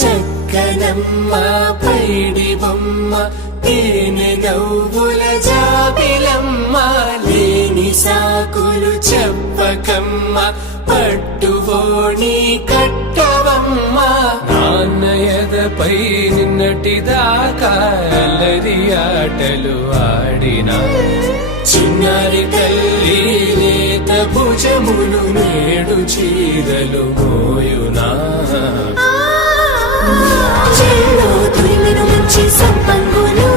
చక్కనమ్మ పైడి బొమ్మ తేనె నవ్వుల జాబిలమ్మ లేని సాకులు చెప్పకమ్మ పట్టువోణి కట్టవమ్మ నాన్నయదపై నిన్నటిదాకా అల్లరి ఆటలు ఆడినా చిన్నారి తల్లి లేత భుజములు నేడు చీరలు మోయునా చెల్లో తురిమిను మంచి సంపంగులు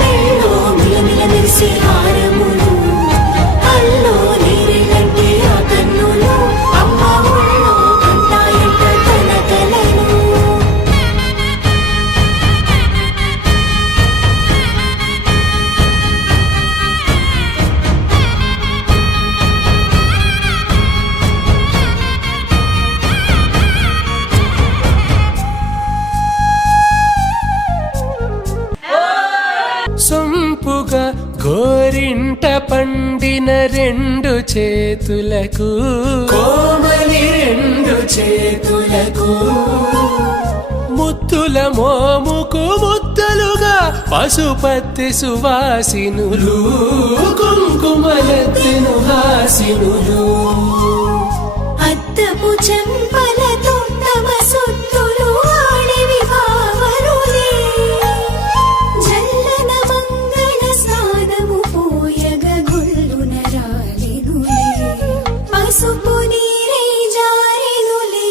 మెల్లో మిలమిల మెరిసే హారములు అల్లో నీరెలంటే ఆ కన్నులు అమ్మ ఒళ్ళో కంటాయంట తన కలను సొంపుగా గోరింట పండిన రెండు చేతులకు కోమలి రెండు చేతులకు ముత్తుల మోముకు ముద్దలుగా పశుపతి సువాసినులు కుంకుమలెత్తిను హాసినులు అద్దపు చెంపలతో తమ సొత్తులు ఆడివి భావరులే జల్లన మంగళ స్నానము పోయగ గొల్లున రాలినులే పసుపు నీరై జారినులే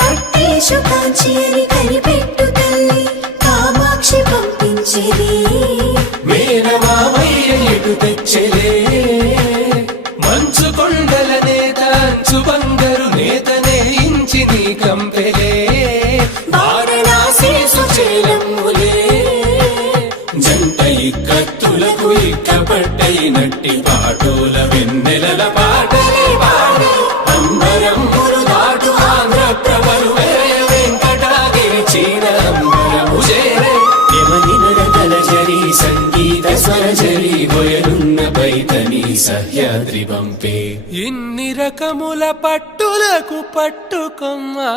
పట్టేశు కాంచేరి కనిపెట్టు తల్లి కామాక్షి పంపించేది మేనమామయ్య ఎటు తెచ్చలే మంచు కొండల నేత అంచు బంగారు నేతనే ఇంచి నీ కంపెలే వారణాసి సుచేలమ్ములే జంట ఇక్కత్తులకు ఇక్కపట్టయినట్టి పాటోల వెన్నెలల పాటలే పాడే అంబరమ్ములు దాటు ఆంధ్ర ప్రవరు వెంకటాగిరి చీన అంబరము చేరే యమనినడతలజరి సంగీత స్వరజరి బొయలున్న పైతని సహ్యాద్రి పంపే ఇన్ని రకముల పట్టులకు పట్టుకొమ్మా